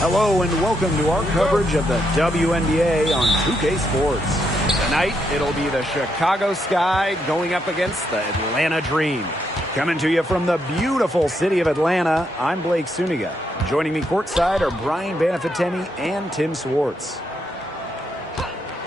Hello and welcome to our coverage of the WNBA on 2K Sports. Tonight, it'll be the Chicago Sky going up against the Atlanta Dream. Coming to you from the beautiful city of Atlanta, I'm Blake Suniga. Joining me courtside are Brian Banafiteni and Tim Swartz.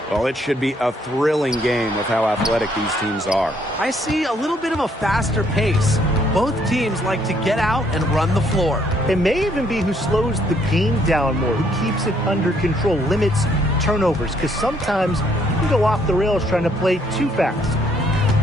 Well, it should be a thrilling game with how athletic these teams are. I see a little bit of a faster pace. Both teams like to get out and run the floor. It may even be who slows the game down more, who keeps it under control, limits turnovers, because sometimes you go off the rails trying to play too fast.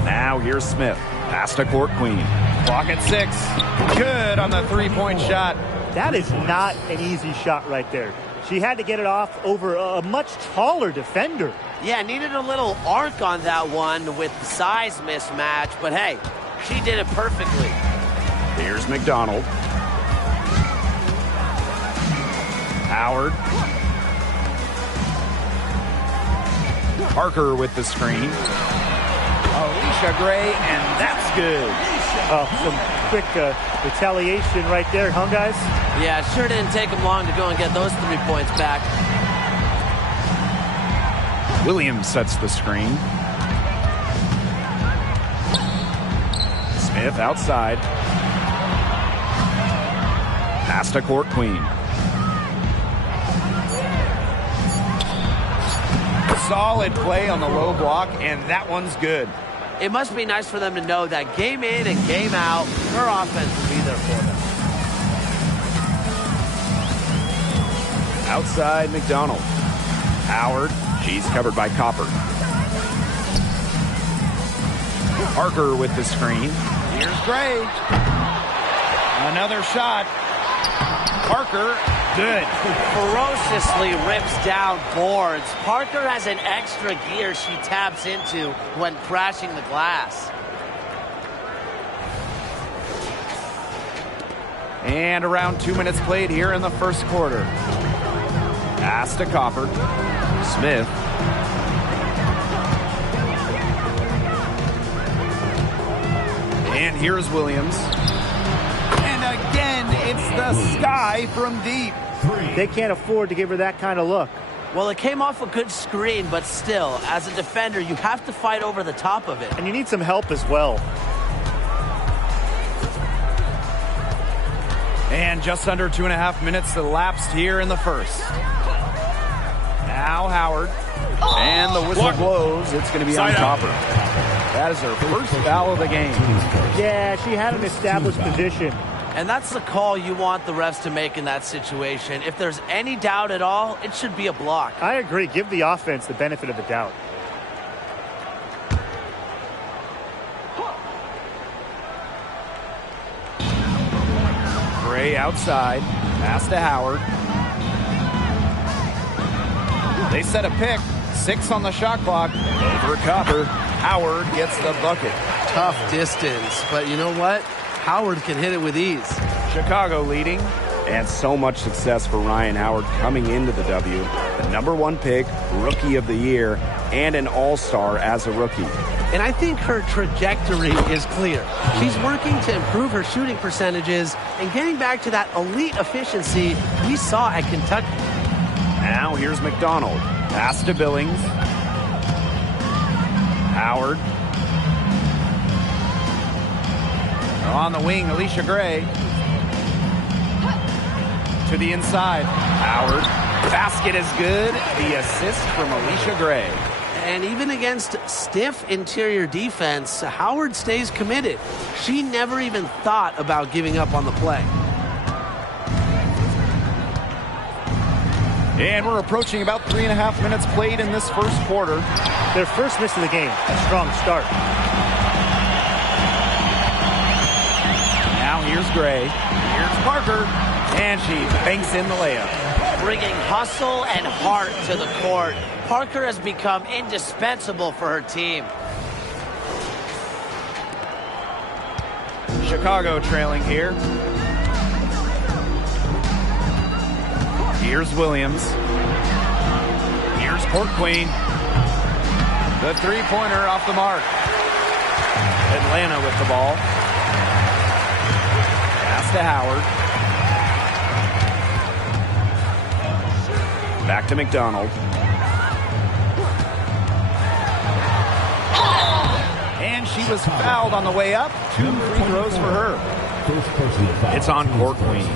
Now here's Smith. Pass to court queen. Clock at 6. Good on the three-point shot. That is not an easy shot right there. She had to get it off over a much taller defender. Yeah, needed a little arc on that one with the size mismatch, but hey, she did it perfectly. Here's McDonald. Howard. Parker with the screen. Alicia Gray, and that's good. Some quick retaliation right there, huh, guys? Yeah, it sure didn't take them long to go and get those 3 points back. Williams sets the screen. Smith outside. Pass to court queen. Solid play on the low block, and that one's good. It must be nice for them to know that game in and game out, her offense will be there for them. Outside McDonald. Howard. She's covered by Copper. Parker with the screen. Here's Gray. Another shot. Parker. Good. Ferociously rips down boards. Parker has an extra gear she taps into when crashing the glass. And around 2 minutes played here in the first quarter. Pass to Copper. Smith. And here's Williams. And again, it's the Sky from deep. They can't afford to give her that kind of look. Well, it came off a good screen, but still, as a defender, you have to fight over the top of it. And you need some help as well. And just under 2.5 minutes elapsed here in the first. Now Howard. And the whistle blows. It's going to be on Copper. That is her first foul of the game. Yeah, she had an established position. And that's the call you want the refs to make in that situation. If there's any doubt at all, it should be a block. I agree. Give the offense the benefit of the doubt. Gray outside. Pass to Howard. They set a pick. 6 on the shot clock. Over Copper. Howard gets the bucket. Tough distance, but you know what? Howard can hit it with ease. Chicago leading. And so much success for Ryan Howard coming into the W. The #1 pick, Rookie of the Year, and an All-Star as a rookie. And I think her trajectory is clear. She's working to improve her shooting percentages and getting back to that elite efficiency we saw at Kentucky. Now here's McDonald. Pass to Billings. Howard. On the wing, Alicia Gray. To the inside. Howard. Basket is good. The assist from Alicia Gray. And even against stiff interior defense, Howard stays committed. She never even thought about giving up on the play. And we're approaching about 3.5 minutes played in this first quarter. Their first miss of the game. A strong start. Now here's Gray. Here's Parker. And she banks in the layup. Bringing hustle and heart to the court. Parker has become indispensable for her team. Chicago trailing here. Here's Williams. Here's Court Queen. The three-pointer off the mark. Atlanta with the ball. Pass to Howard. Back to McDonald. And she was fouled on the way up. 2 free throws for her. It's on Court Queen.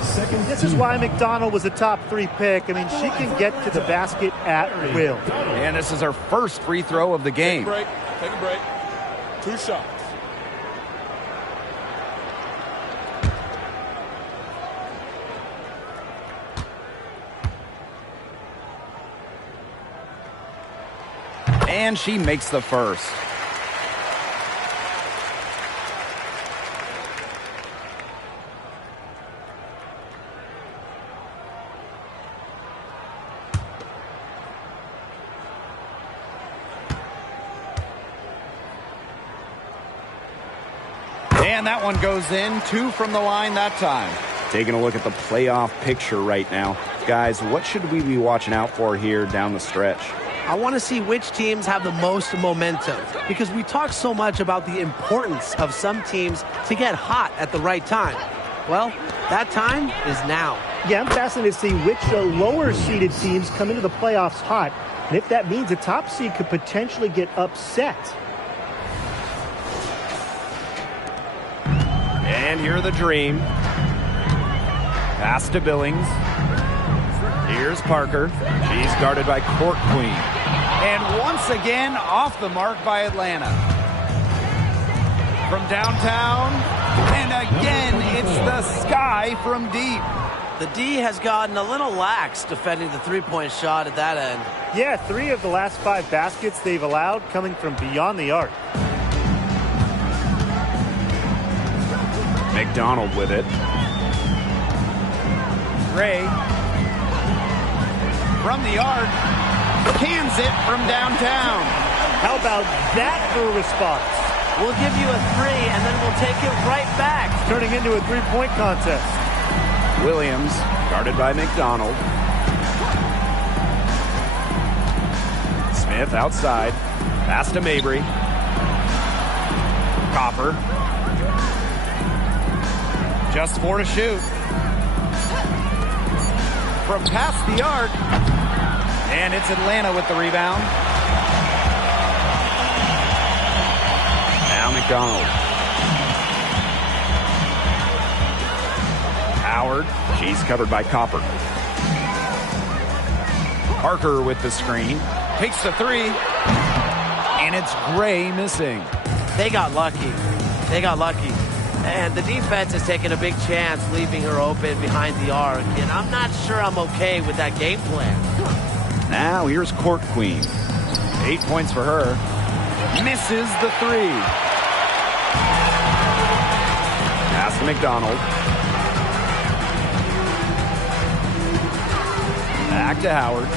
This is why McDonald was a top 3 pick. I mean, she can get to the basket at will. And this is her first free throw of the game. Take a break. 2 shots. And she makes the first. And that one goes in. 2 from the line that time. Taking a look at the playoff picture right now. Guys, what should we be watching out for here down the stretch? I want to see which teams have the most momentum, because we talk so much about the importance of some teams to get hot at the right time. Well, that time is now. Yeah, I'm fascinated to see which lower-seeded teams come into the playoffs hot, and if that means a top seed could potentially get upset. And here the Dream. Pass to Billings. Here's Parker. She's guarded by Court Queen. And once again, off the mark by Atlanta. From downtown, and again, it's the Sky from deep. The D has gotten a little lax defending the three-point shot at that end. Yeah, 3 of the last 5 baskets they've allowed coming from beyond the arc. McDonald with it. Gray from the arc, cans it from downtown. How about that for a response? We'll give you a 3, and then we'll take it right back. Turning into a 3-point contest. Williams, guarded by McDonald. Smith outside. Pass to Mabry. Copper. Just 4 to shoot. From past the arc. And it's Atlanta with the rebound. Now McDonald. Howard. She's covered by Copper. Parker with the screen. Takes the 3. And it's Gray missing. They got lucky. They got lucky. And the defense has taken a big chance leaving her open behind the arc. And I'm not sure I'm okay with that game plan. Now here's Court Queen. 8 points for her. Misses the 3. Pass to McDonald. Back to Howard.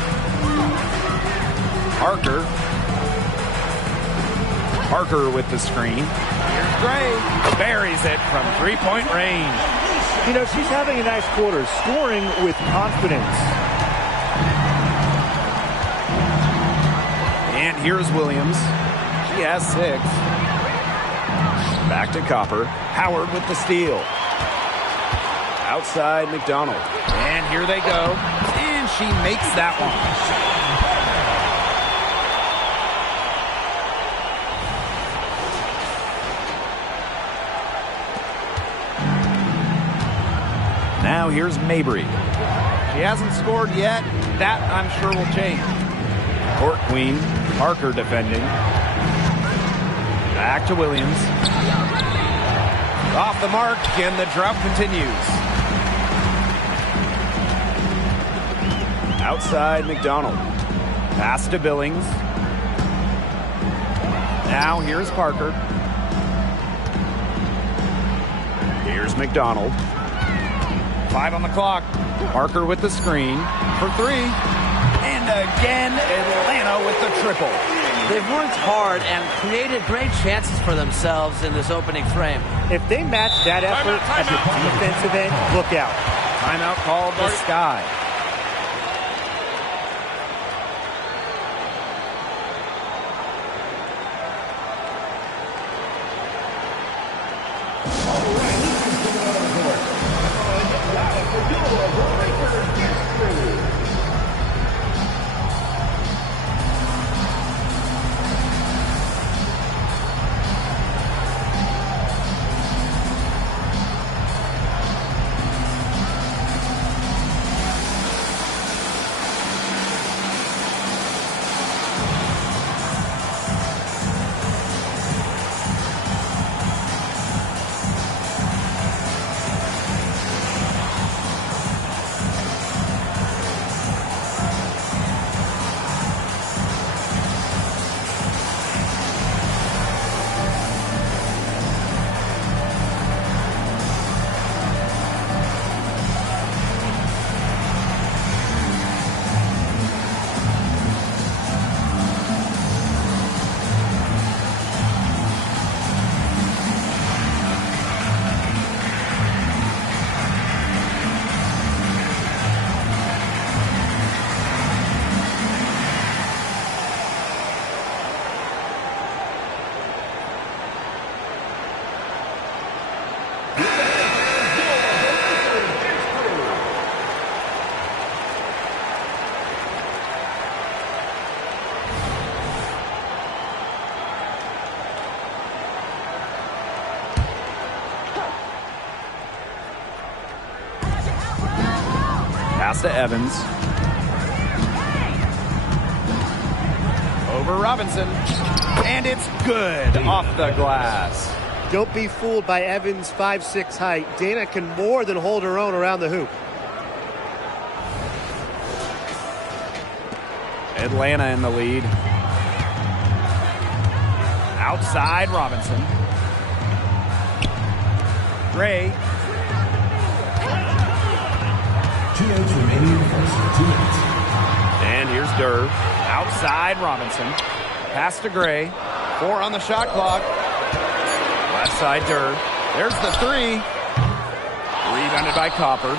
Parker with the screen. Here's Gray. Buries it from 3-point range. You know, she's having a nice quarter, scoring with confidence. And here's Williams. She has 6. Back to Copper. Howard with the steal. Outside McDonald. And here they go. And she makes that one. Now here's Mabry. She hasn't scored yet. That, I'm sure, will change. Court Queen. Parker defending. Back to Williams. Off the mark, and the drought continues. Outside McDonald. Pass to Billings. Now here's Parker. Here's McDonald. 5 on the clock. Parker with the screen for 3. And again, Atlanta with the triple. They've worked hard and created great chances for themselves in this opening frame. If they match that effort at the defensive end, look out. Timeout called the Sky. Pass to Evans. Over Robinson. And it's good off the glass. Don't be fooled by Evans' 5'6" height. Dana can more than hold her own around the hoop. Atlanta in the lead. Outside Robinson. Gray. 2 minutes remaining in the first. 2 minutes. And here's Durr. Outside Robinson. Pass to Gray. 4 on the shot clock. Left side Durr. There's the 3. Rebounded by Copper.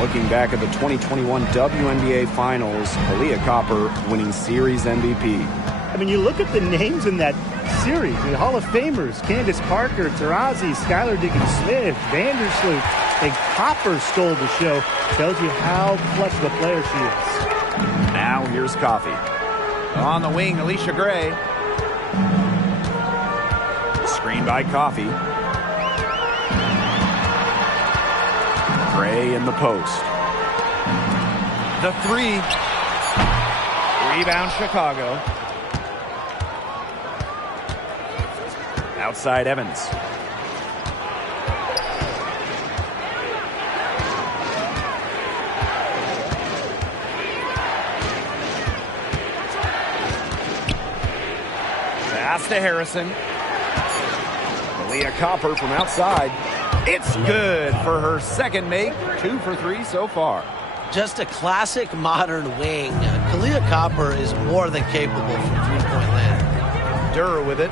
Looking back at the 2021 WNBA Finals, Aaliyah Copper winning Series MVP. I mean, you look at the names in that series. The Hall of Famers, Candace Parker, Taurasi, Skylar Diggins-Smith, Vandersloot, and Copper stole the show. Tells you how clutch of a player she is. Now here's Coffey. On the wing, Alicia Gray. Screen by Coffey. Gray in the post. The 3. Rebound Chicago. Outside Evans. Pass to Harrison. Aaliyah Copper from outside. It's good for her second make. 2 for 3 so far. Just a classic modern wing. Aaliyah Copper is more than capable from three-point land. Durr with it.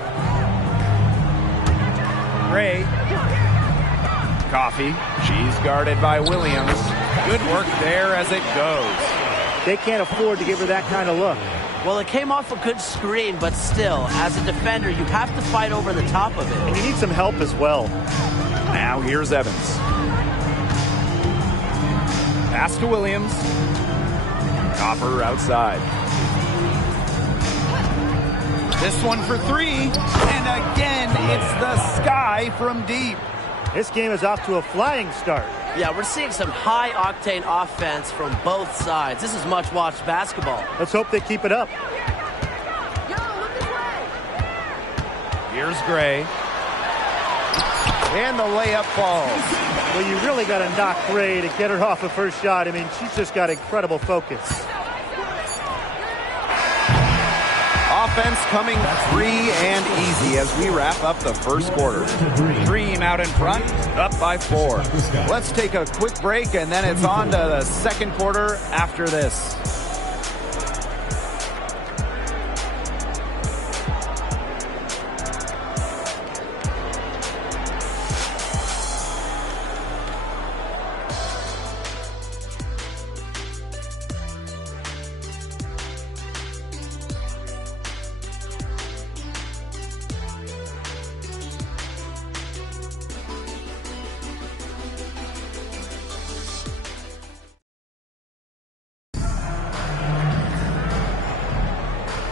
Gray. Coffey. She's guarded by Williams. Good work there as it goes. They can't afford to give her that kind of look. Well, it came off a good screen, but still, as a defender, you have to fight over the top of it. And you need some help as well. Now here's Evans. Pass to Williams. Copper outside. This one for 3. And again, it's the sky from deep. This game is off to a flying start. Yeah, we're seeing some high-octane offense from both sides. This is much-watched basketball. Let's hope they keep it up. Here's Gray. And the layup falls. Well, you really got to knock Gray to get her off the first shot. I mean, she's just got incredible focus. Offense coming free and easy as we wrap up the first quarter. Dream out in front, up by 4. Let's take a quick break, and then it's on to the second quarter after this.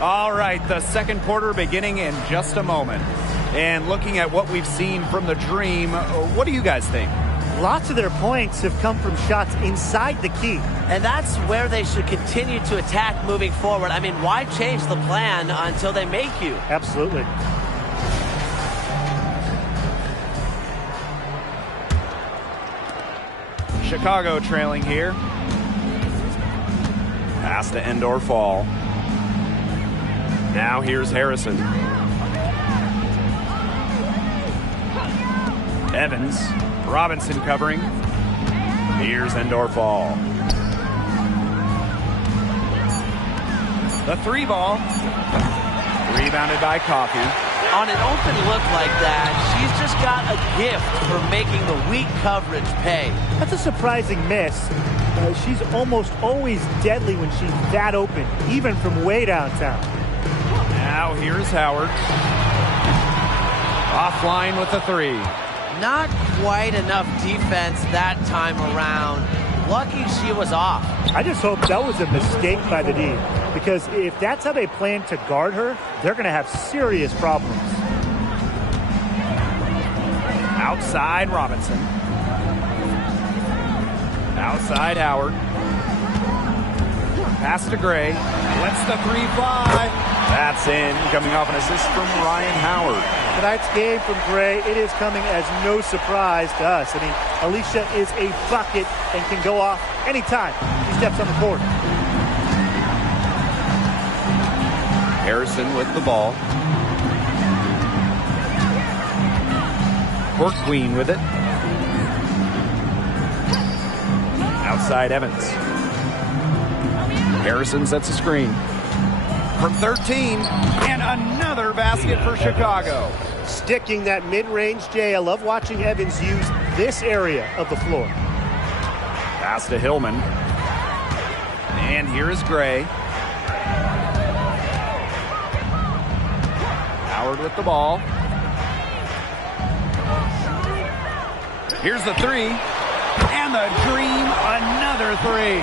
All right, the second quarter beginning in just a moment. And looking at what we've seen from the Dream, what do you guys think? Lots of their points have come from shots inside the key. And that's where they should continue to attack moving forward. I mean, why change the plan until they make you? Absolutely. Chicago trailing here. Pass to Endor Fall. Now here's Harrison. Evans. Robinson covering. Here's Endor Fall. The 3 ball. Rebounded by Coffey. On an open look like that, she's just got a gift for making the weak coverage pay. That's a surprising miss. She's almost always deadly when she's that open, even from way downtown. Now here's Howard. Offline with the 3. Not quite enough defense that time around. Lucky she was off. I just hope that was a mistake by the D, because if that's how they plan to guard her, they're going to have serious problems. Outside Robinson. Outside Howard. Pass to Gray. Lets the three fly. That's in, coming off an assist from Ryan Howard. Tonight's game from Gray, it is coming as no surprise to us. I mean, Alicia is a bucket and can go off anytime she steps on the court. Harrison with the ball. Court Queen with it. Outside Evans. Harrison sets a screen. From 13, and another basket for Chicago. Sticking that mid-range J. I love watching Evans use this area of the floor. Pass to Hillman. And here is Gray. Howard with the ball. Here's the three. And the dream, another three.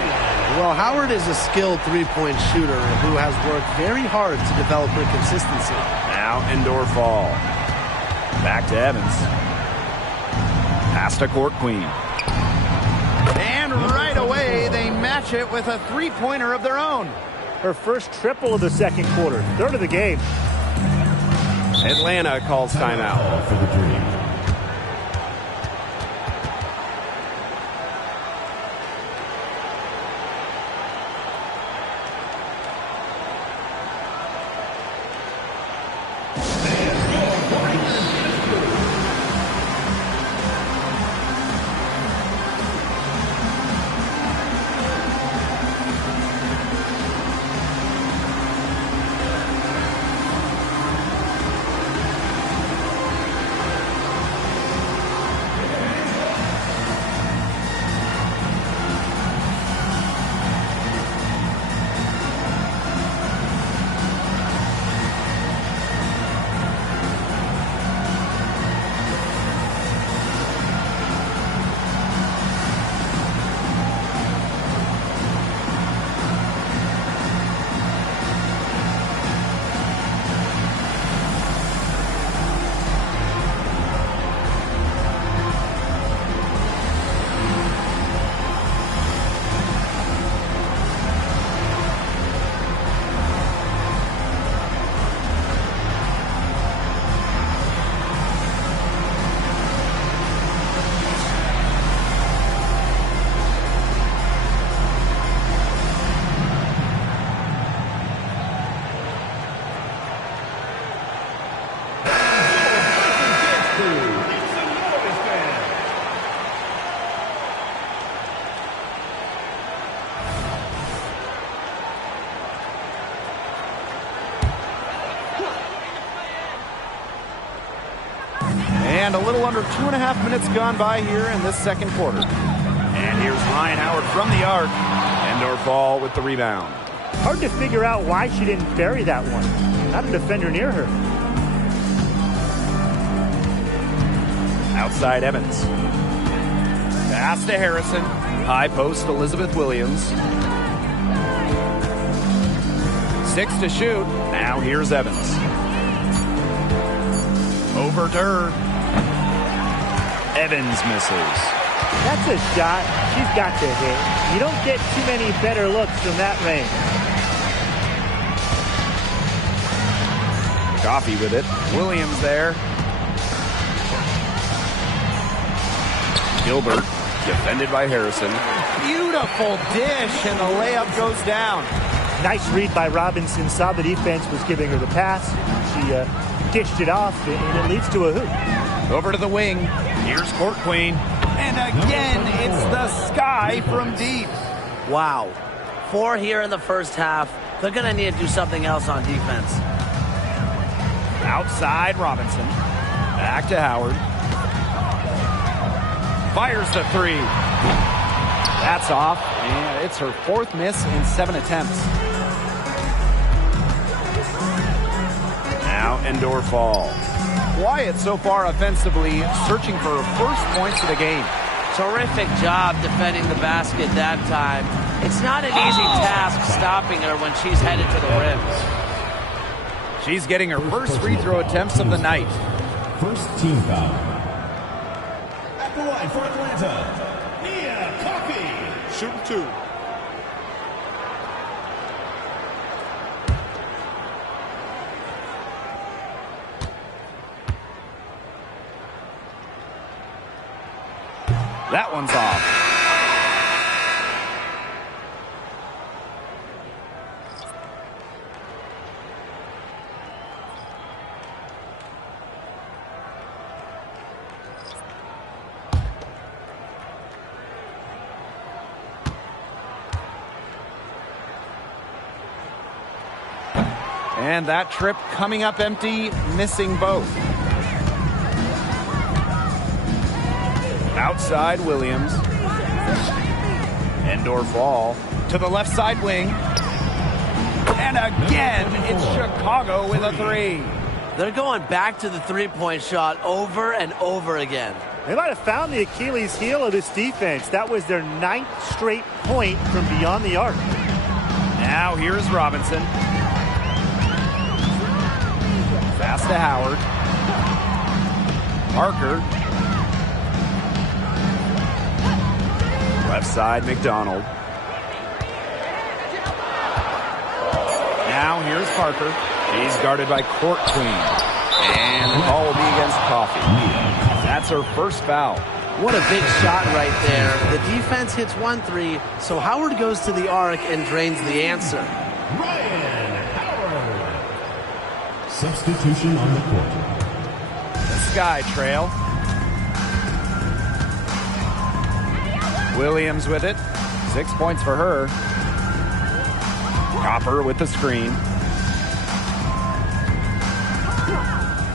Well, Howard is a skilled three-point shooter who has worked very hard to develop her consistency. Now indoor fall. Back to Evans. Pass to Court Queen. And right away, they match it with a three-pointer of their own. Her first triple of the second quarter. Third of the game. Atlanta calls timeout. For the Dream. And a little under 2.5 minutes gone by here in this second quarter. And here's Ryan Howard from the arc. Indoor ball with the rebound. Hard to figure out why she didn't bury that one. Not a defender near her. Outside Evans. Pass to Harrison. High post Elizabeth Williams. 6 to shoot. Now here's Evans. Over to her. Evans misses. That's a shot she's got to hit. You don't get too many better looks from that range. Coffee with it. Williams there. Gilbert, defended by Harrison. Beautiful dish, and the layup goes down. Nice read by Robinson. Saw the defense was giving her the pass. She dished it off, and it leads to a hoop. Over to the wing. Here's Court Queen. And again, it's the sky from deep. Wow. 4 here in the first half. They're going to need to do something else on defense. Outside Robinson. Back to Howard. Fires the three. That's off. And it's her 4th miss in 7 attempts. Now indoor fall. Quiet so far offensively, searching for her first points of the game. Terrific job defending the basket that time. It's not an easy task stopping her when she's headed to the rim. She's getting her first free throw attempts of the night. First team foul. At the line for Atlanta, Shooting 2. That one's off. And that trip coming up empty, missing both. Outside Williams. Indoor fall to the left side wing. And again, it's Chicago with a 3. They're going back to the three-point shot over and over again. They might have found the Achilles heel of this defense. That was their 9th straight point from beyond the arc. Now here's Robinson. Pass to Howard. Parker. Left side, McDonald. Now here's Parker. He's guarded by Court Queen. And the ball will be against Coffee. That's her first foul. What a big shot right there. The defense hits 1-3, so Howard goes to the arc and drains the answer. Substitution on the court. The Sky Trail. Williams with it. 6 points for her. Copper with the screen.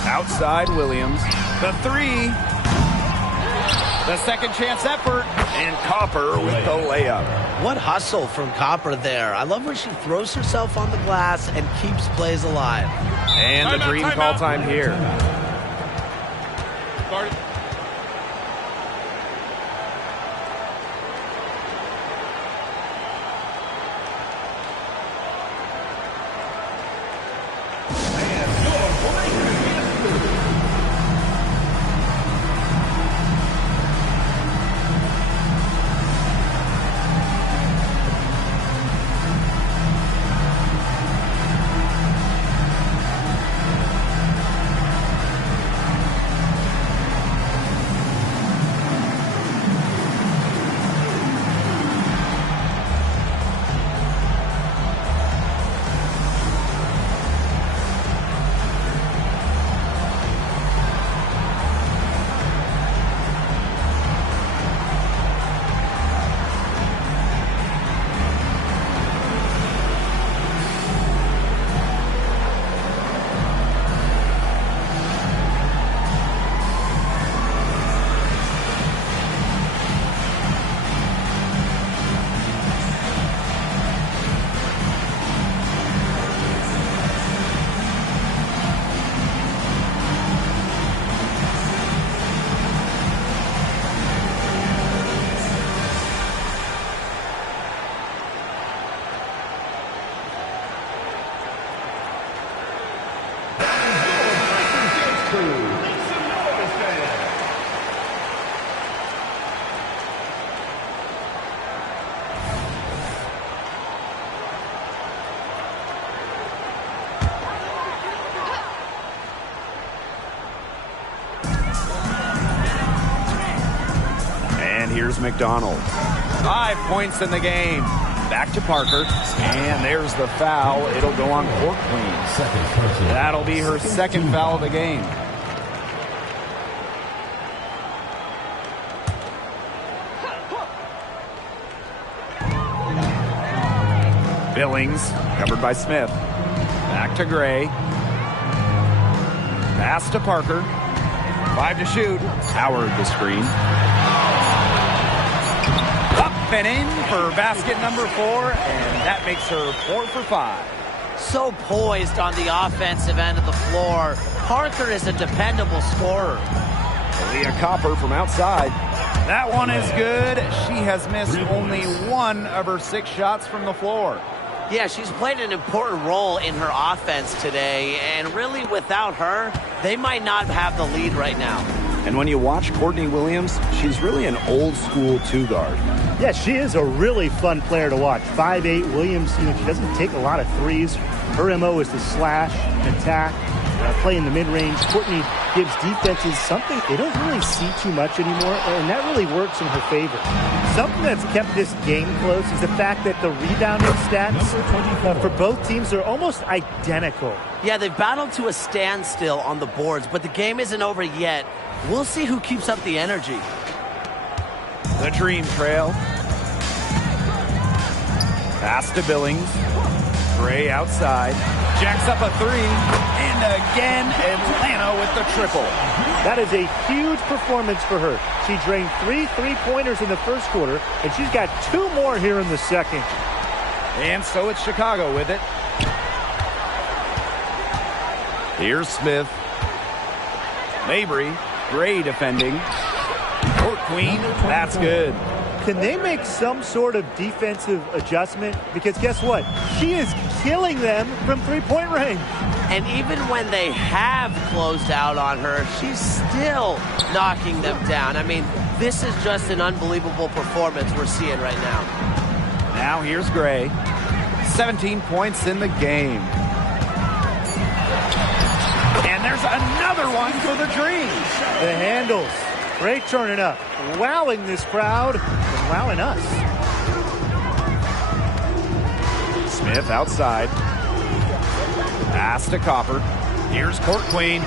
Outside Williams. The 3. The second chance effort. And Copper with the layup. What hustle from Copper there. I love when she throws herself on the glass and keeps plays alive. And the Dream call time here. Guard it. Here's McDonald. 5 points in the game. Back to Parker. And there's the foul. It'll go on Court Queen. That'll be her second foul of the game. Billings, covered by Smith. Back to Gray. Pass to Parker. 5 to shoot. Howard the screen. And in for basket number 4, and that makes her 4 for 5. So poised on the offensive end of the floor. Parker is a dependable scorer. Leah Copper from outside. That one is good. She has missed only 1 of her 6 shots from the floor. Yeah, she's played an important role in her offense today, and really without her, they might not have the lead right now. And when you watch Courtney Williams, she's really an old-school two-guard. Yeah, she is a really fun player to watch. 5'8", Williams, she doesn't take a lot of threes. Her MO is to slash, attack, play in the mid-range. Courtney gives defenses something they don't really see too much anymore, and that really works in her favor. Something that's kept this game close is the fact that the rebounding stats for both teams are almost identical. Yeah, they've battled to a standstill on the boards, but the game isn't over yet. We'll see who keeps up the energy. The Dream trail. Pass to Billings. Gray outside. Jacks up a three. And again, Atlanta with the triple. That is a huge performance for her. She drained 3 3-pointers in the first quarter, and she's got 2 more here in the second. And so it's Chicago with it. Here's Smith. Mabry. Gray defending. Court Queen. That's good. Can they make some sort of defensive adjustment? Because guess what? She is killing them from three-point range. And even when they have closed out on her, she's still knocking them down. I mean, this is just an unbelievable performance we're seeing right now. Now here's Gray. 17 points in the game. And there's another one for the Dream. The handles. Gray turning up. Wowing this crowd and wowing us. Smith outside. Pass to Copper. Here's Court Queen.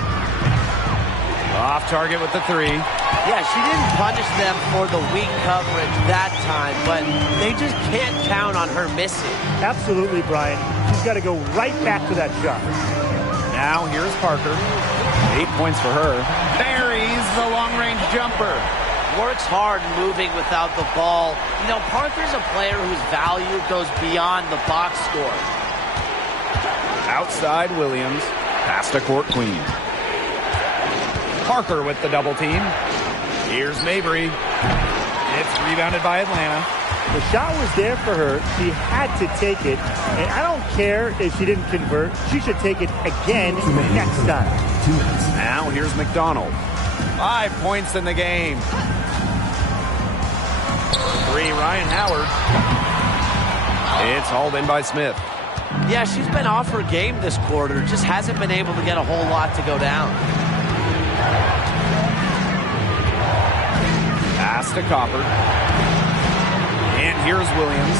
Off target with the three. Yeah, she didn't punish them for the weak coverage that time, but they just can't count on her missing. Absolutely, Brian. She's got to go right back to that shot. Now here's Parker. 8 points for her. Buries the long-range jumper. Works hard moving without the ball. You know, Parker's a player whose value goes beyond the box score. Outside Williams. Pass to Court Queen. Parker with the double team. Here's Mabry. It's rebounded by Atlanta. The shot was there for her. She had to take it. And I don't care if she didn't convert. She should take it again next time. Now here's McDonald. 5 points in the game. 3, Ryan Howard. It's hauled in by Smith. Yeah, she's been off her game this quarter. Just hasn't been able to get a whole lot to go down. Pass to Copper. And here's Williams.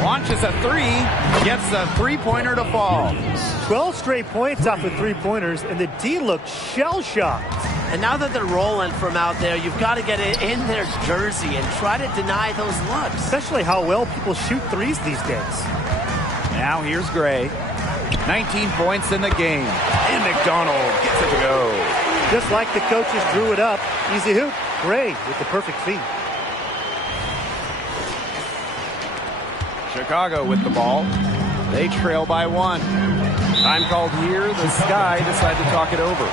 Launches a three. Gets a three-pointer to fall. 12 straight points off of three-pointers, and the D looks shell-shocked. And now that they're rolling from out there, you've got to get it in their jersey and try to deny those looks. Especially how well people shoot threes these days. Now here's Gray. 19 points in the game. And McDonald gets it to go. Just like the coaches drew it up. Easy hoop. Gray with the perfect feed. Chicago with the ball. They trail by 1. Time called here. The Sky decide to talk it over.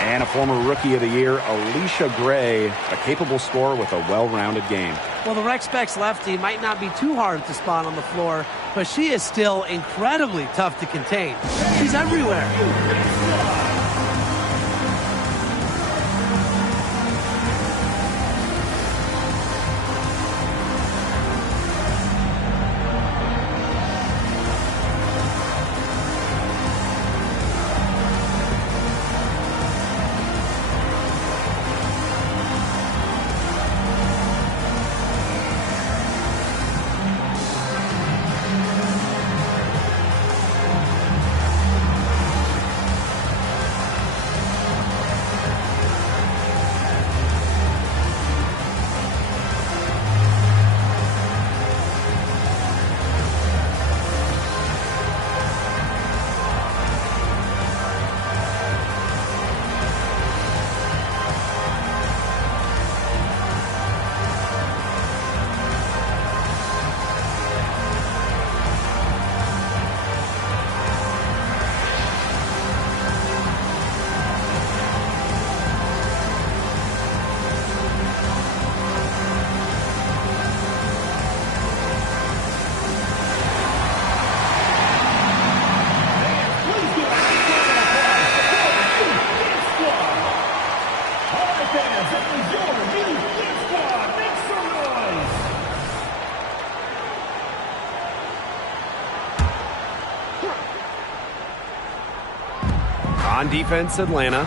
And a former Rookie of the Year, Alicia Gray, a capable scorer with a well-rounded game. Well, the Rec Specs lefty might not be too hard to spot on the floor, but she is still incredibly tough to contain. She's everywhere. On defense, Atlanta.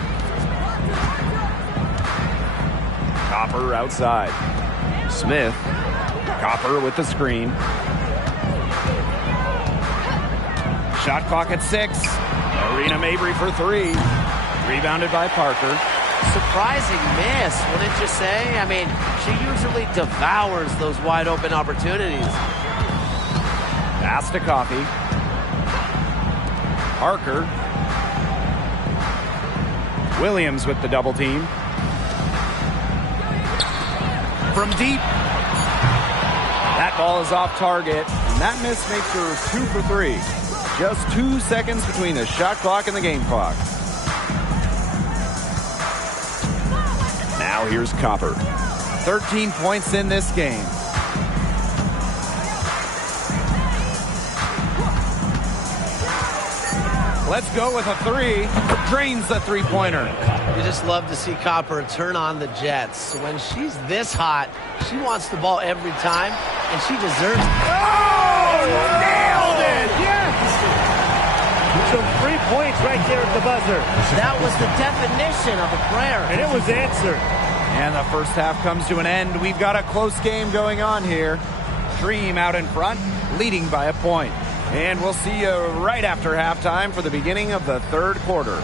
Copper outside. Smith. Copper with the screen. Shot clock at 6. Arena Mabry for 3. Rebounded by Parker. Surprising miss, wouldn't you say? I mean, she usually devours those wide open opportunities. Pass to Coffey. Parker. Williams with the double team. From deep. That ball is off target, and that miss makes her 2 for 3. Just 2 seconds between the shot clock and the game clock. Now here's Copper. 13 points in this game. Let's go with a 3. Drains the three-pointer. You just love to see Copper turn on the Jets. When she's this hot, she wants the ball every time, and she deserves it. Oh, nailed it! Yes! So 3 points right there at the buzzer. That was the definition of a prayer. And it was answered. And the first half comes to an end. We've got a close game going on here. Dream out in front, leading by a point. And we'll see you right after halftime for the beginning of the third quarter.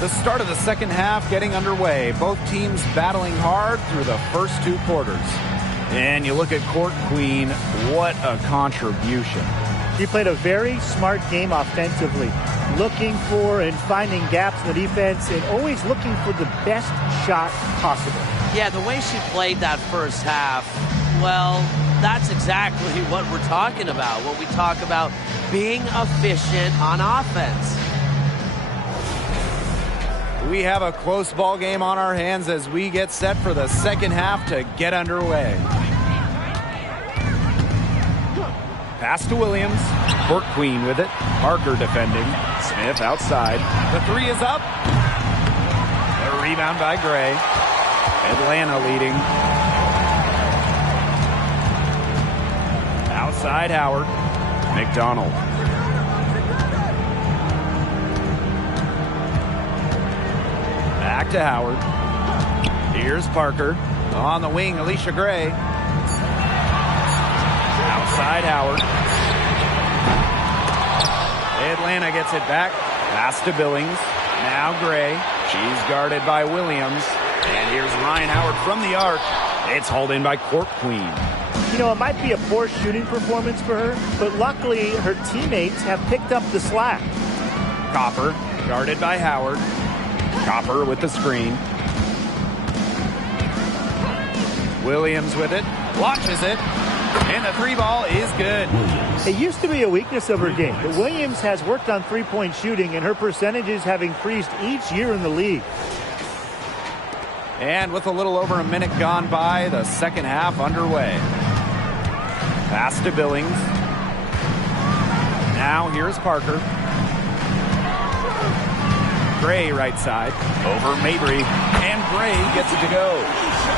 The start of the second half getting underway. Both teams battling hard through the first 2 quarters. And you look at Court Queen, what a contribution. He played a very smart game offensively, looking for and finding gaps in the defense and always looking for the best shot possible. Yeah, the way she played that first half, well, that's exactly what we're talking about when we talk about being efficient on offense. We have a close ball game on our hands as we get set for the second half to get underway. Pass to Williams. Court Queen with it. Parker defending. Smith outside. The 3 is up. The rebound by Gray. Atlanta leading. Outside Howard. McDonald. Back to Howard. Here's Parker. On the wing, Alicia Gray. Outside Howard. Atlanta gets it back. Pass to Billings. Now Gray. She's guarded by Williams. And here's Ryan Howard from the arc. It's hauled in by Court Queen. You know, it might be a poor shooting performance for her, but luckily her teammates have picked up the slack. Copper, guarded by Howard. Copper with the screen. Williams with it. Launches it. And the 3 ball is good. It used to be a weakness of her game, but Williams has worked on three-point shooting, and her percentages have increased each year in the league. And with a little over a minute gone by, the second half underway. Pass to Billings. Now here's Parker. Gray right side. Over Mabry. And Gray gets it to go.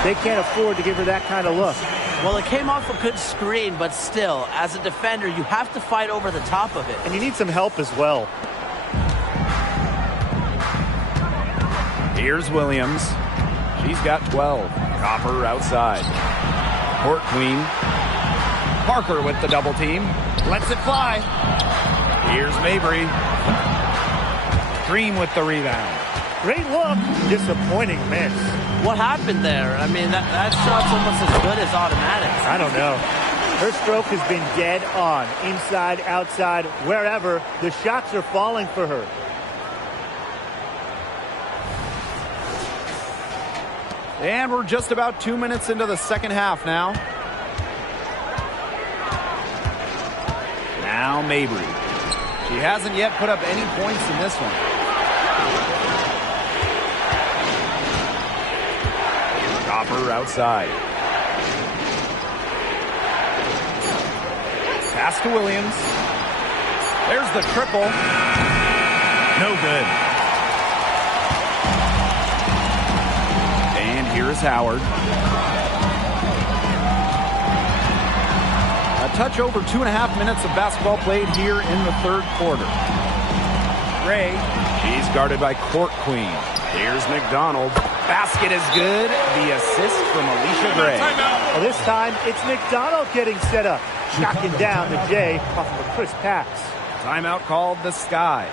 They can't afford to give her that kind of look. Well, it came off a good screen, but still, as a defender, you have to fight over the top of it. And you need some help as well. Here's Williams. She's got 12. Copper outside. Court queen. Parker with the double team. Lets it fly. Here's Mabry. Dream with the rebound. Great look. Disappointing miss. What happened there? I mean, that shot's almost as good as automatic. I don't know. Her stroke has been dead on. Inside, outside, wherever. The shots are falling for her. And we're just about 2 minutes into the second half now. Now Mabry. She hasn't yet put up any points in this one. Copper outside. Pass to Williams. There's the triple. No good. And here's Howard. A touch over 2.5 minutes of basketball played here in the third quarter. Gray. She's guarded by Court Queen. Here's McDonald. Basket is good. The assist from Alicia Gray. Well, this time, it's McDonald getting set up. Knocking down the J off of a crisp pass. Timeout called the Sky.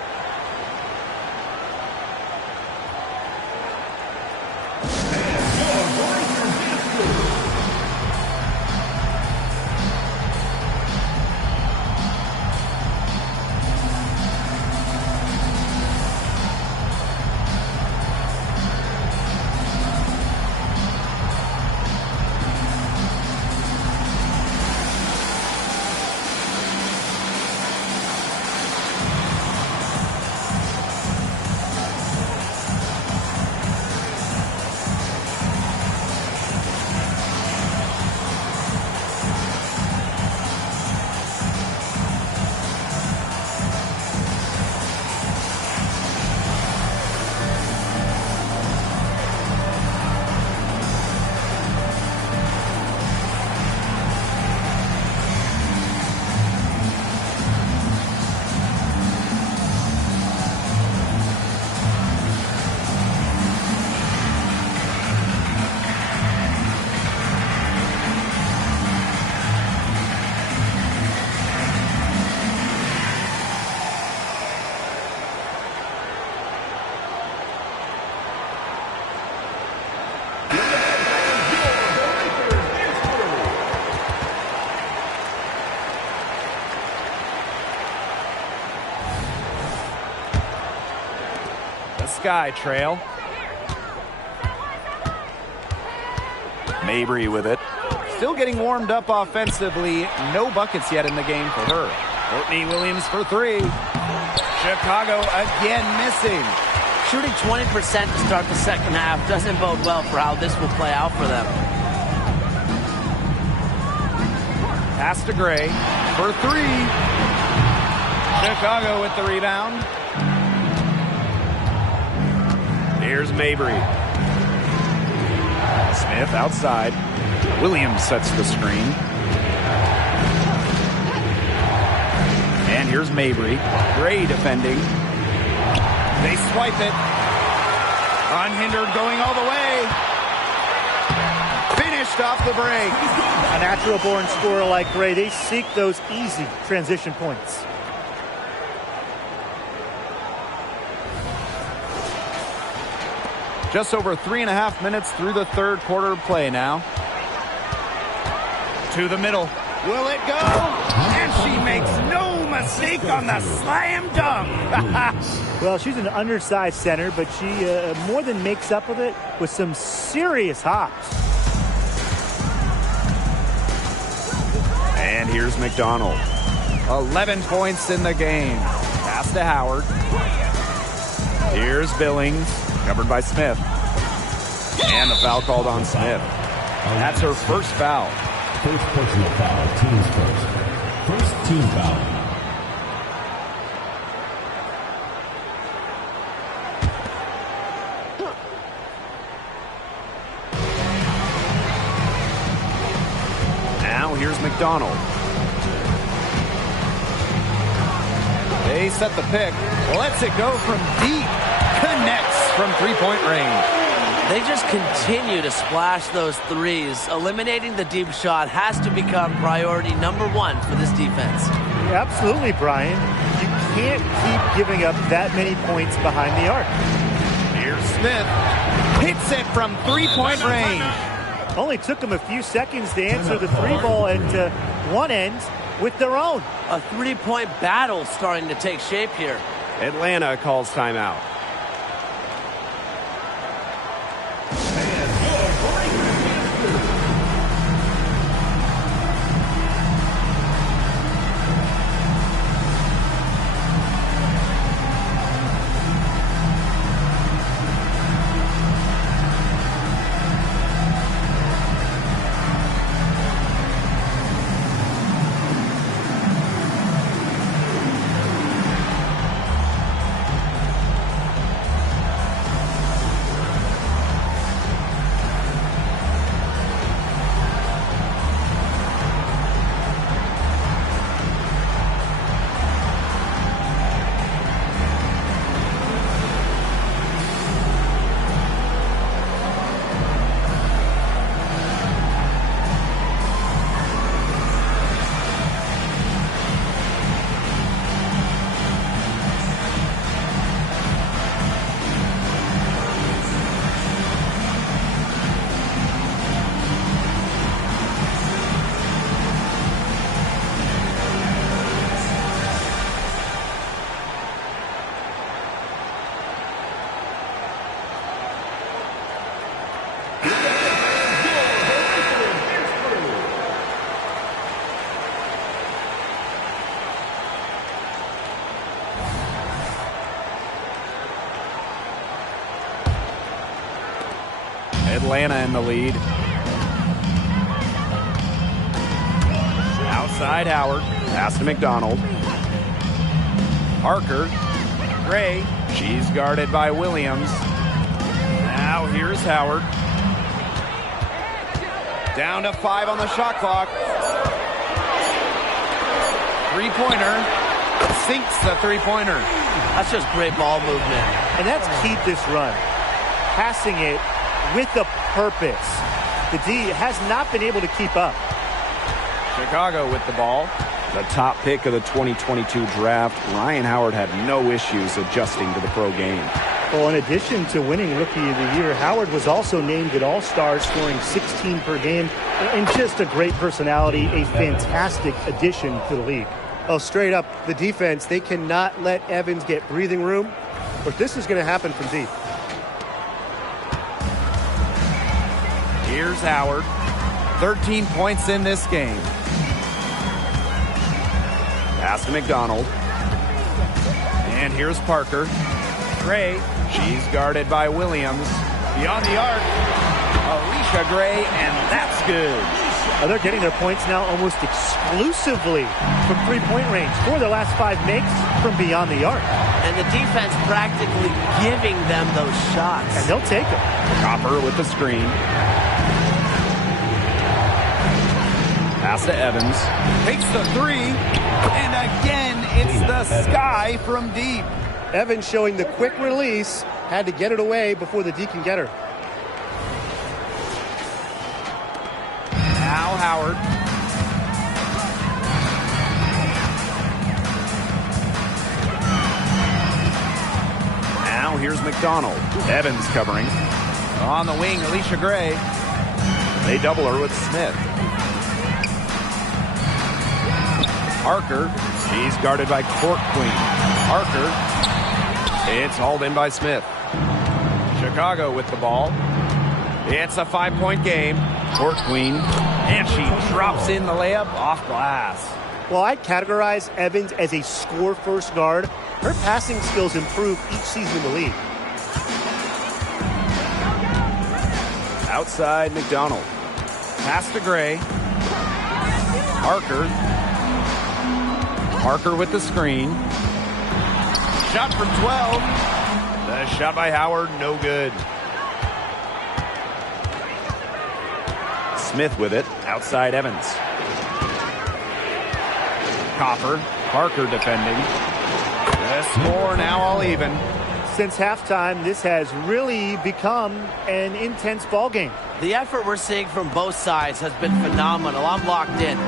Sky trail. Mabry with it. Still getting warmed up offensively. No buckets yet in the game for her. Courtney Williams for three. Chicago again missing. Shooting 20% to start the second half doesn't bode well for how this will play out for them. Pass to Gray for three. Chicago with the rebound. Here's Mabry. Smith outside. Williams sets the screen. And here's Mabry. Gray defending. They swipe it. Unhindered going all the way. Finished off the break. A natural-born scorer like Gray, they seek those easy transition points. Just over 3.5 minutes through the third quarter play now. To the middle. Will it go? And she makes no mistake on the slam dunk. Well, she's an undersized center, but she more than makes up with it with some serious hops. And here's McDonald. 11 points in the game. Pass to Howard. Here's Billings. Covered by Smith. And the foul called on Smith. That's her first foul. First personal foul, team's first. First team foul. Now here's McDonald. They set the pick. Lets it go from deep. connects from three-point range. They just continue to splash those threes. Eliminating the deep shot has to become priority number one for this defense. Absolutely, Brian. You can't keep giving up that many points behind the arc. Here's Smith. Hits it from three-point range. Only took them a few seconds to answer the three ball at one end with their own. A three-point battle starting to take shape here. Atlanta calls timeout. Atlanta in the lead. Outside Howard. Pass to McDonald. Parker. Gray. She's guarded by Williams. Now here's Howard. Down to 5 on the shot clock. Three-pointer. Sinks the three-pointer. That's just great ball movement. And that's key to this run. Passing it with a purpose. The D has not been able to keep up. Chicago with the ball. The top pick of the 2022 draft, Ryan Howard had no issues adjusting to the pro game. Well, in addition to winning Rookie of the Year, Howard was also named an All-Star, scoring 16 per game, and just a great personality, a fantastic addition to the league. Oh, straight up, the defense, they cannot let Evans get breathing room, but this is going to happen from deep. Here's Howard. 13 points in this game. Pass to McDonald. And here's Parker. Gray. She's guarded by Williams. Beyond the arc. Alicia Gray, and that's good. They're getting their points now almost exclusively from three-point range. 4 of their last 5 makes from beyond the arc. And the defense practically giving them those shots. And they'll take them. Copper with the screen. Pass to Evans. Takes the 3. And again, it's the sky from deep. Evans showing the quick release. Had to get it away before the D can get her. Now Howard. Now here's McDonald. Evans covering. On the wing, Alicia Gray. They double her with Smith. Parker. She's guarded by Court Queen. Parker. It's hauled in by Smith. Chicago with the ball. It's a 5-point game. Court Queen. And she drops in the layup off glass. Well, I'd categorize Evans as a score-first guard. Her passing skills improve each season in the league. Outside McDonald. Pass to Gray. Parker. Parker with the screen. Shot from 12. The shot by Howard, no good. Smith with it. Outside Evans. Copper. Parker defending. The score now all even. Since halftime, this has really become an intense ball game. The effort we're seeing from both sides has been phenomenal. I'm locked in.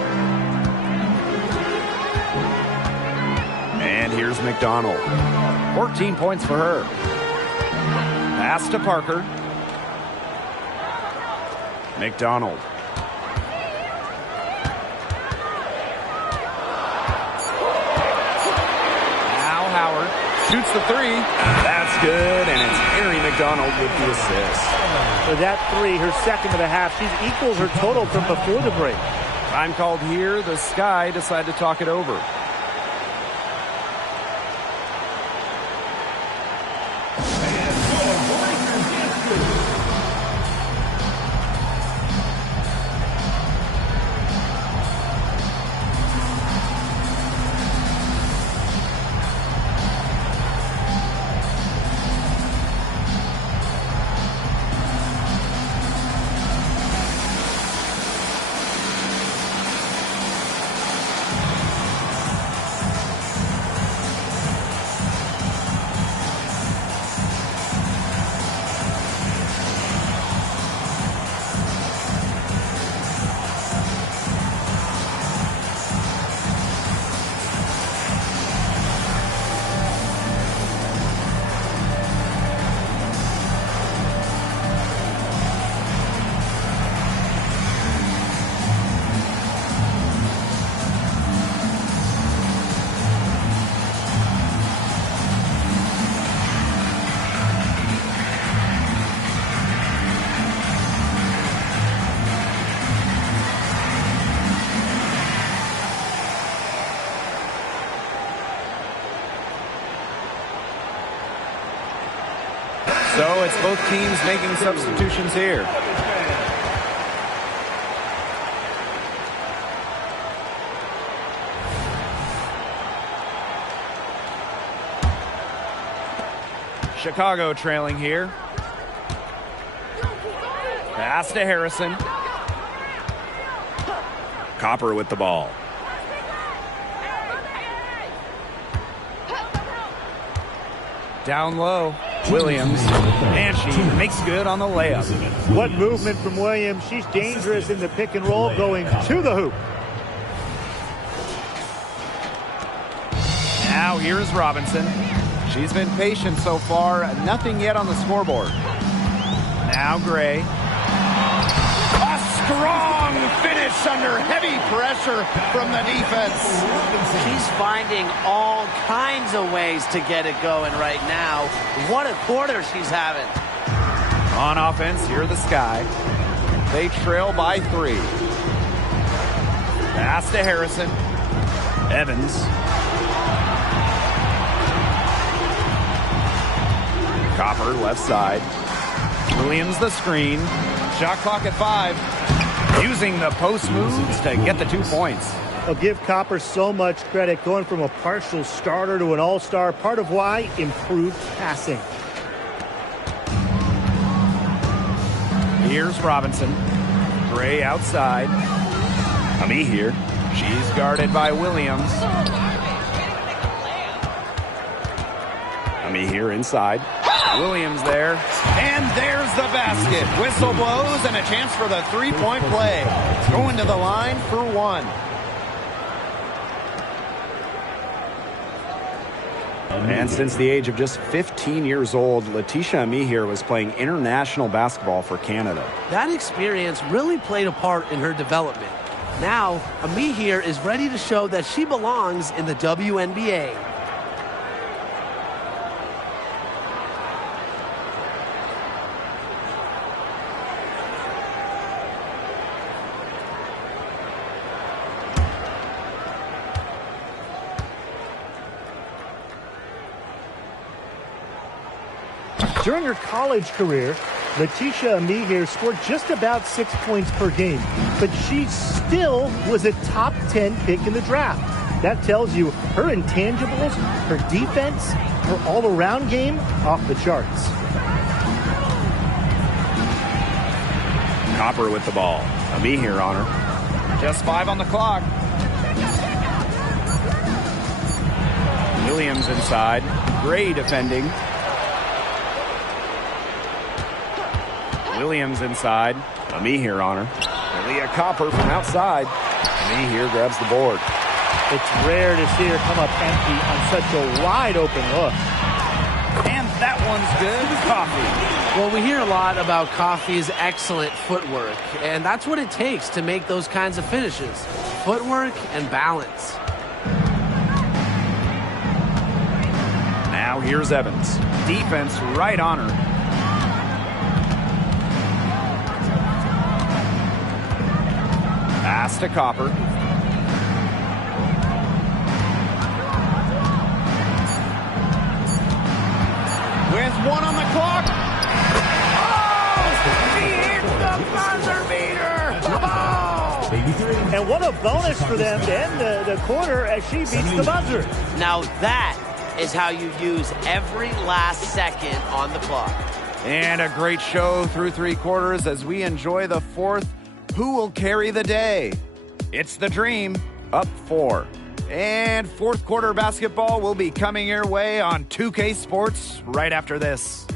And here's McDonald. 14 points for her. Pass to Parker. McDonald. Now Howard shoots the three. That's good, and it's Harry McDonald with the assist. For that three, her second of the half, she's equals her total from before the break. Time called here. The Sky decide to talk it over. So it's both teams making substitutions here. Chicago trailing here. Pass to Harrison. Copper with the ball. Down low. Williams, and she makes good on the layup. What movement from Williams. She's dangerous in the pick and roll going to the hoop. Now here's Robinson. She's been patient so far. Nothing yet on the scoreboard. Now Gray. A strong finish under heavy pressure from the defense. She's finding all kinds of ways to get it going right now. What a quarter she's having. On offense, here the Sky. They trail by 3. Pass to Harrison. Evans. Copper, left side. Williams the screen. Shot clock at 5. Using the post moves to get the 2 points. I'll give Copper so much credit going from a partial starter to an all-star. Part of why improved passing. Here's Robinson. Gray outside. Ami here. She's guarded by Williams. Ami here inside. Williams there. And there's the basket. Whistle blows and a chance for the 3-point play. Going to the line for 1. And since the age of just 15 years old, Letitia Ami here was playing international basketball for Canada. That experience really played a part in her development. Now, Ami here is ready to show that she belongs in the WNBA. During her college career, Letitia Ami here scored just about 6 points per game, but she still was a top 10 pick in the draft. That tells you her intangibles, her defense, her all-around game off the charts. Copper with the ball. Ami here on her. Just 5 on the clock. Williams inside. Gray defending. Williams inside. Ami here on her. Leah Copper from outside. Ami here grabs the board. It's rare to see her come up empty on such a wide open look. And that one's good. Coffee. Well, we hear a lot about Coffey's excellent footwork, and that's what it takes to make those kinds of finishes. Footwork and balance. Now here's Evans. Defense right on her. Pass to Copper. With one on the clock. Oh! She hit the buzzer beater! Oh! And what a bonus for them to end the quarter as she beats the buzzer. Now that is how you use every last second on the clock. And a great show through 3 quarters as we enjoy the 4th. Who will carry the day? It's the Dream, up 4. And 4th quarter basketball will be coming your way on 2K Sports right after this.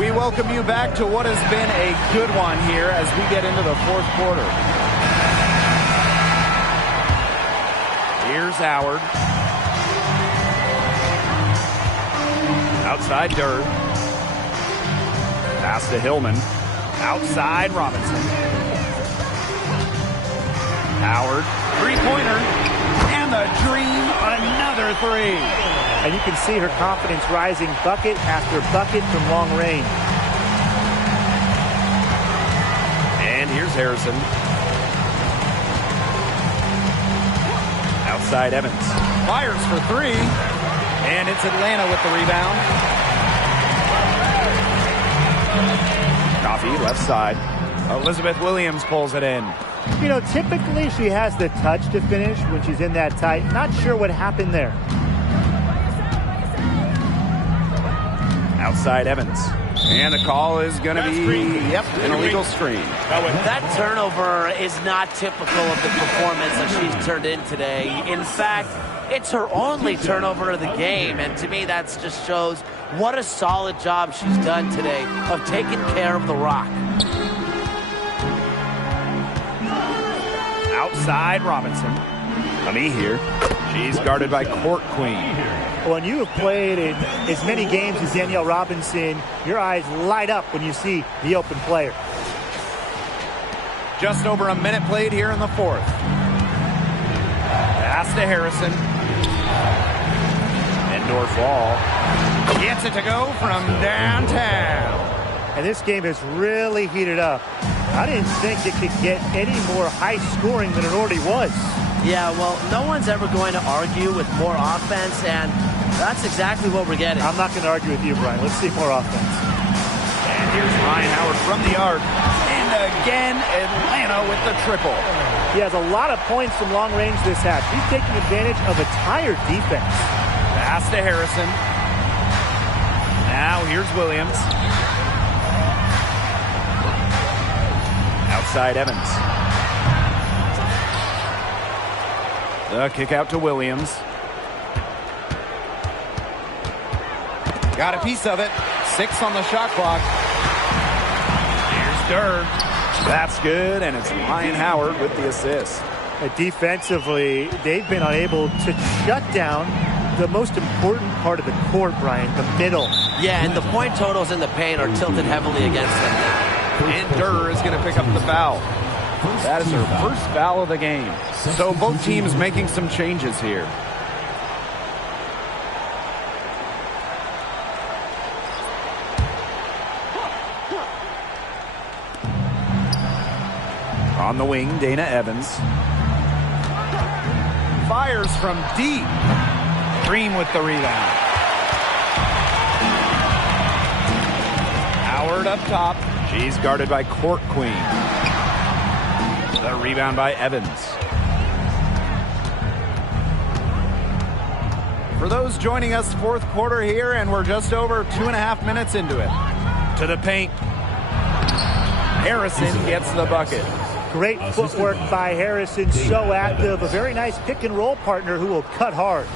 We welcome you back to what has been a good one here as we get into the 4th quarter. Here's Howard. Outside Durr. Pass to Hillman. Outside Robinson. Howard. Three-pointer. And the Dream on another 3. And you can see her confidence rising bucket after bucket from long range. And here's Harrison. Outside Evans. Fires for 3. And it's Atlanta with the rebound. Coffee, left side. Elizabeth Williams pulls it in. You know, typically she has the touch to finish when she's in that tight. Not sure what happened there. Outside Evans. And the call is going to be, an illegal screen. That turnover is not typical of the performance that she's turned in today. In fact, it's her only turnover of the game, and to me that just shows what a solid job she's done today of taking care of the rock. Outside Robinson. Ami here. She's guarded by Court Queen. When you have played in as many games as Danielle Robinson, your eyes light up when you see the open player. Just over a minute played here in the 4th. Pass to Harrison. Indoor ball. Gets it to go from downtown. And this game has really heated up. I didn't think it could get any more high scoring than it already was. Yeah, well, no one's ever going to argue with more offense, and that's exactly what we're getting. I'm not going to argue with you, Brian. Let's see more offense. And here's Ryan Howard from the arc. And again, Atlanta with the triple. He has a lot of points from long range this half. He's taking advantage of a tired defense. Pass to Harrison. Now here's Williams. Outside Evans. The kick out to Williams. Got a piece of it. 6 on the shot clock. Here's Durr. That's good, and it's Ryan Howard with the assist. Defensively, they've been unable to shut down the most important part of the court, Brian, the middle. Yeah, and the point totals in the paint are tilted heavily against them now. And Durr is going to pick up the foul. That is her first foul of the game. So both teams making some changes here. On the wing, Dana Evans. Fires from deep. Dream with the rebound. Howard up top. She's guarded by Court Queen. The rebound by Evans. For those joining us, 4th quarter here, and we're just over 2.5 minutes into it. To the paint. Harrison gets the bucket. Great footwork by Harrison, so active. A very nice pick and roll partner who will cut hard.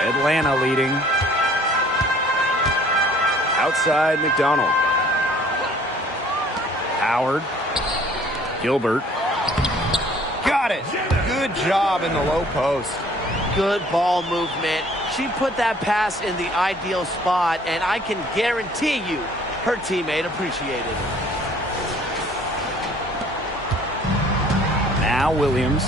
Atlanta leading. Outside McDonald. Howard. Gilbert. Got it. Good job in the low post. Good ball movement. She put that pass in the ideal spot, and I can guarantee you her teammate appreciated it. Now Williams.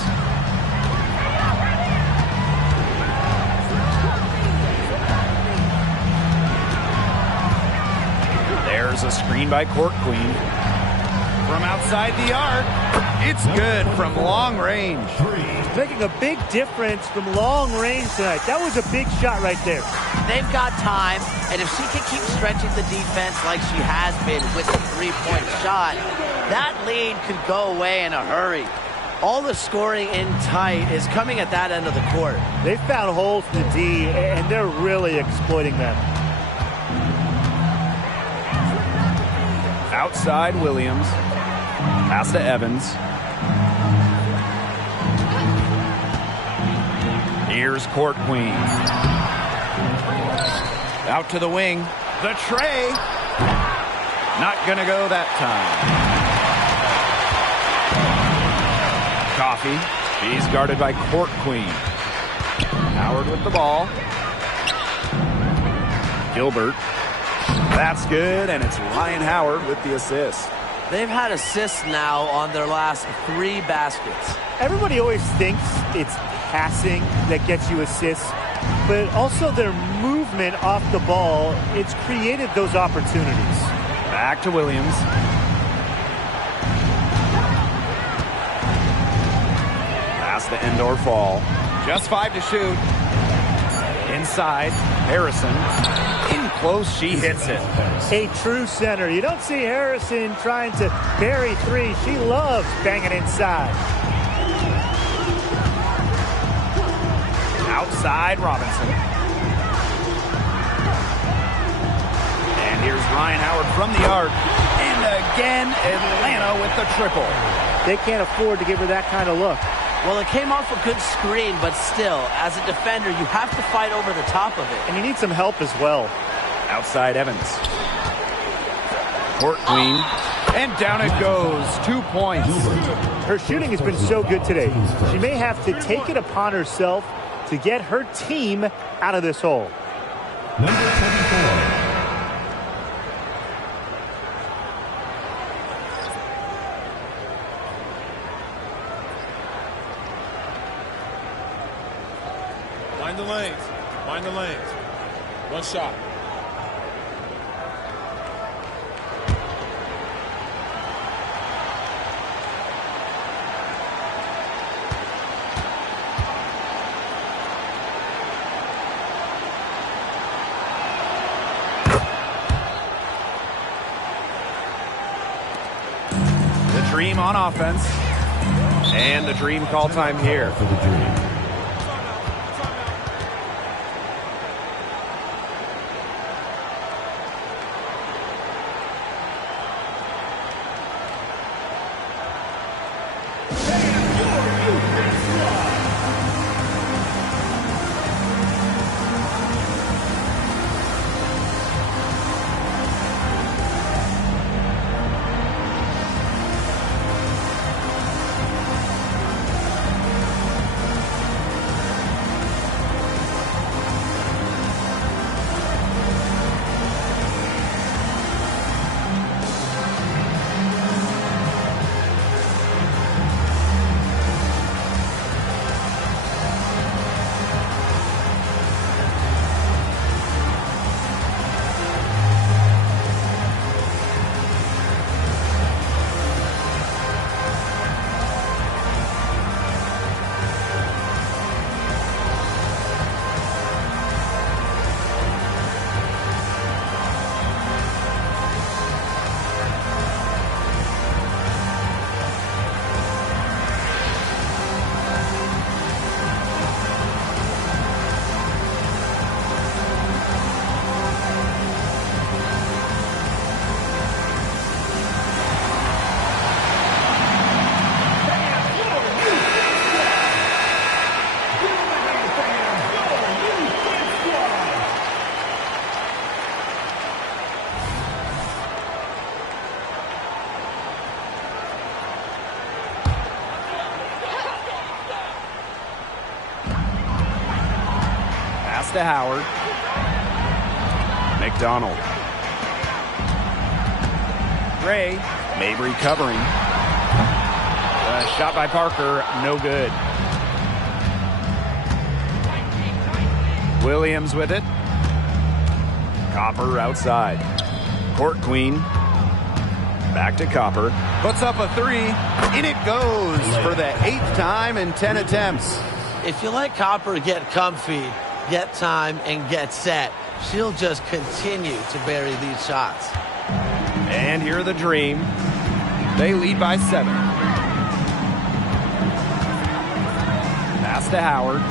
There's a screen by Court Queen. From outside the arc, it's good from long range. Making a big difference from long range tonight. That was a big shot right there. They've got time, and if she can keep stretching the defense like she has been with the three-point shot, that lead could go away in a hurry. All the scoring in tight is coming at that end of the court. They found holes in the D, and they're really exploiting them. Outside Williams. Pass to Evans. Here's Court Queen. Out to the wing. The tray. Not going to go that time. Coffee. She's guarded by Court Queen. Howard with the ball. Gilbert. That's good, and it's Ryan Howard with the assist. They've had assists now on their last 3 baskets. Everybody always thinks it's passing that gets you assists, but also their movement off the ball, it's created those opportunities. Back to Williams. Pass to end or fall. Just 5 to shoot. Inside, Harrison. In close, she hits it. A true center. You don't see Harrison trying to bury 3. She loves banging inside. Outside, Robinson. And here's Ryan Howard from the arc. And again, Atlanta with the triple. They can't afford to give her that kind of look. Well, it came off a good screen, but still, as a defender, you have to fight over the top of it. And you need some help as well. Outside Evans. Court Queen. And down it goes. 2 points. Her shooting has been so good today. She may have to take it upon herself to get her team out of this hole. Number 24. Mind the lanes. Mind the lanes. One shot. The Dream on offense. And the Dream call time here. For the Dream. to Howard. McDonald. Gray. Mabry covering. Shot by Parker, no good. Williams with it. Copper outside. Court Queen. Back to Copper. Puts up a three. In it goes for the 8th time in 10 attempts. If you let Copper get comfy, get time, and get set, she'll just continue to bury these shots. And here are the Dream. They lead by 7. Pass to Howard.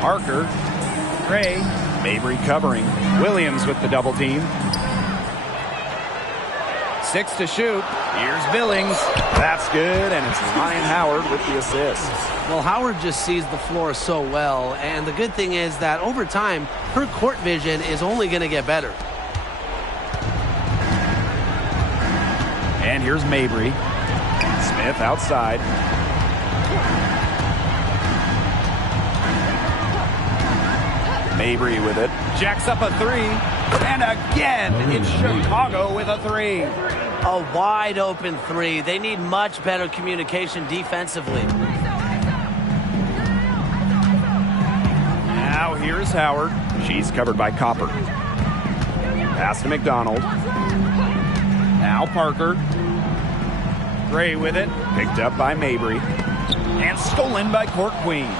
Parker. Gray. Mabry covering. Williams with the double team. 6 to shoot. Here's Billings. That's good, and it's Ryan Howard with the assist. Well, Howard just sees the floor so well, and the good thing is that over time, her court vision is only going to get better. And here's Mabry. Smith outside. Mabry with it. Jacks up a three. And again, it's Chicago with a three. A wide open three. They need much better communication defensively. Now here's Howard. She's covered by Copper. Pass to McDonald. Now Parker. Gray with it. Picked up by Mabry. And stolen by Court Queen.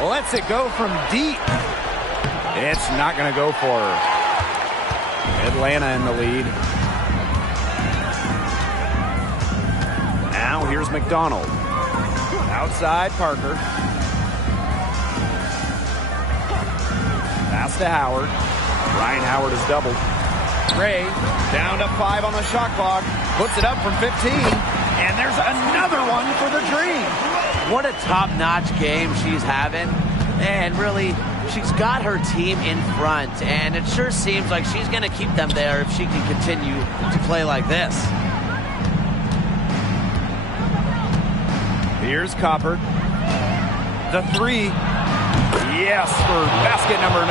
Lets it go from deep. It's not going to go for her. Atlanta in the lead. Now here's McDonald. Outside Parker. Pass to Howard. Ryan Howard is doubled. Gray down to 5 on the shot clock. Puts it up from 15. And there's another one for the Dream. What a top-notch game she's having. And really, she's got her team in front. And it sure seems like she's going to keep them there if she can continue to play like this. Here's Copper. The three. Yes, for basket number 9.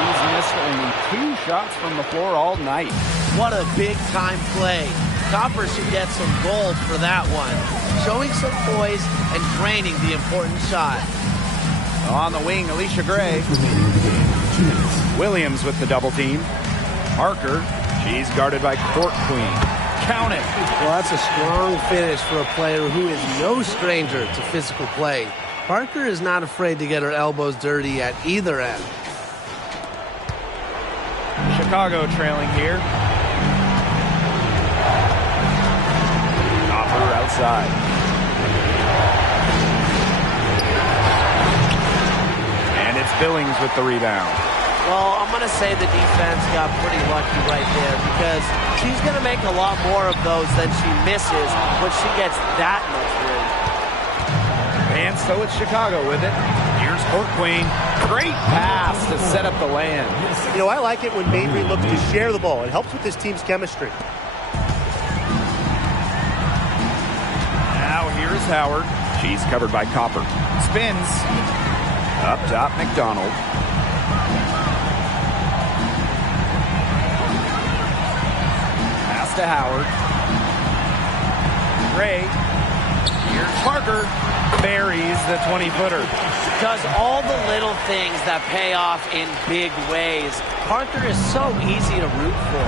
He's missed only 2 shots from the floor all night. What a big-time play. Copper should get some gold for that one. Showing some poise and draining the important shot. On the wing, Alicia Gray. Williams with the double team. Parker. She's guarded by Court Queen. Count it. Well, that's a strong finish for a player who is no stranger to physical play. Parker is not afraid to get her elbows dirty at either end. Chicago trailing here. Copper outside. And it's Billings with the rebound. Well, I'm going to say the defense got pretty lucky right there because she's going to make a lot more of those than she misses when she gets that much room. And so it's Chicago with it. Here's Court Queen. Great pass to set up the land. You know, I like it when Mabry looks to share the ball. It helps with this team's chemistry. Now here's Howard. She's covered by Copper. Spins. Up top, McDonald. Pass to Howard. Gray. Here's Parker. Buries the 20-footer. Does all the little things that pay off in big ways. Parker is so easy to root for.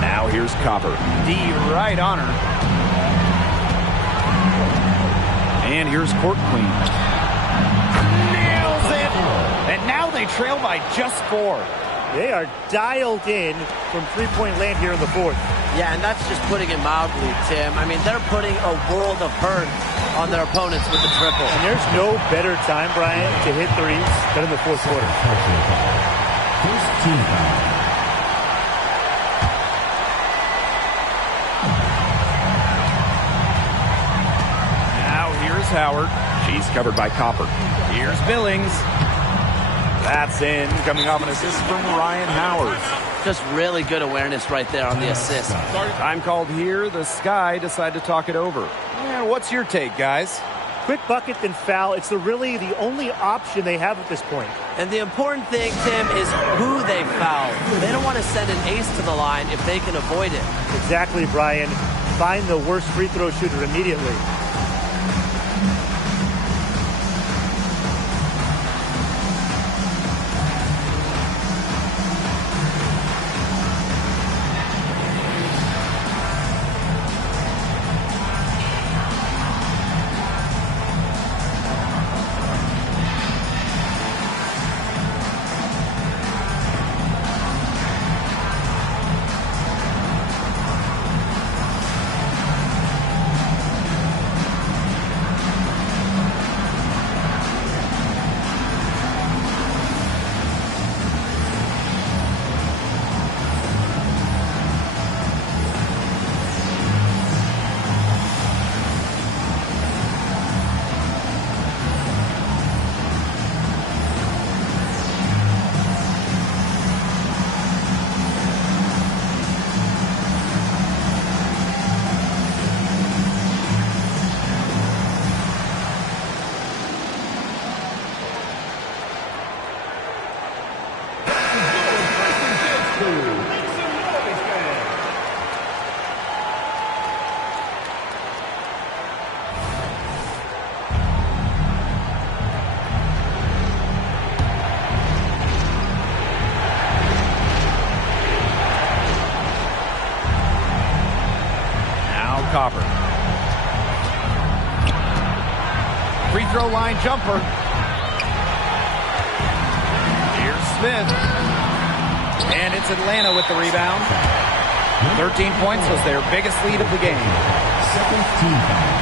Now here's Copper. D right on her. And here's Court Queen. Nails it! And now they trail by just 4. They are dialed in from three-point land here in the fourth. Yeah, and that's just putting it mildly, Tim. I mean, they're putting a world of hurt on their opponents with the triple. And there's no better time, Brian, to hit threes than in the fourth quarter. First team foul. Now here's Howard. She's covered by Copper. Here's Billings. That's in, coming off an assist from Ryan Howard. Just really good awareness right there on the assist. Time called here. The Sky decide to talk it over. And what's your take, guys? Quick bucket, then foul. It's really the only option they have at this point. And the important thing, Tim, is who they foul. They don't want to send an ace to the line if they can avoid it. Exactly, Brian. Find the worst free throw shooter immediately. Copper. Free throw line jumper. Here's Smith. And it's Atlanta with the rebound. 13 points was their biggest lead of the game. Second team foul.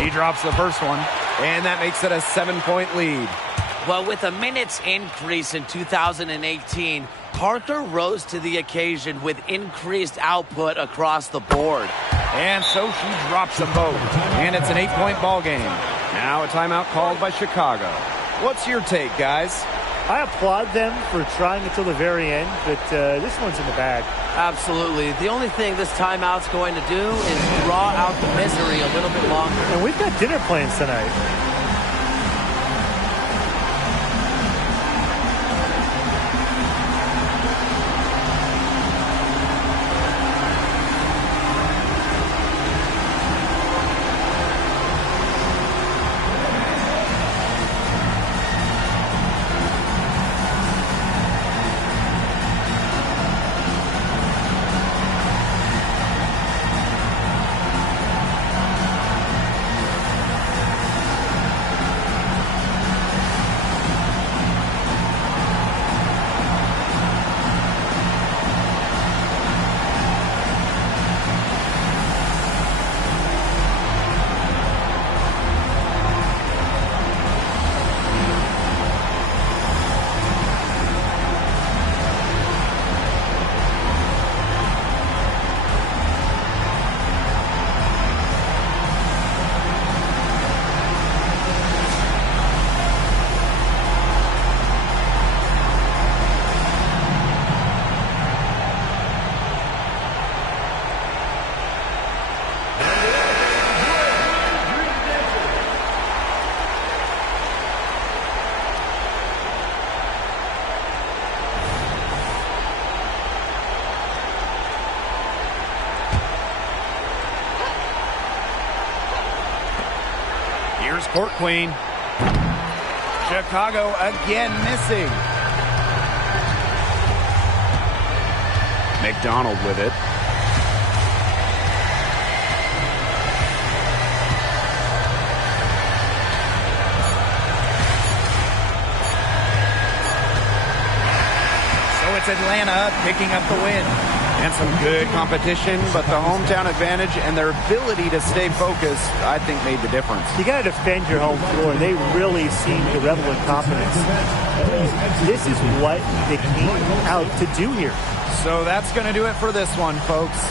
He drops the first one, and that makes it a 7-point lead. Well, with a minutes increase in 2018, Parker rose to the occasion with increased output across the board. And so she drops them both, and it's an 8-point ball game. Now a timeout called by Chicago. What's your take, guys? I applaud them for trying until the very end, but this one's in the bag. Absolutely. The only thing this timeout's going to do is draw out the misery a little bit longer. And we've got dinner plans tonight. Here's Court Queen. Chicago again missing. McDonald with it. So it's Atlanta picking up the win. And some good competition, but the hometown advantage and their ability to stay focused, I think, made the difference. You got to defend your home floor. They really seem to revel in confidence. This is what they came out to do here. So that's going to do it for this one, folks.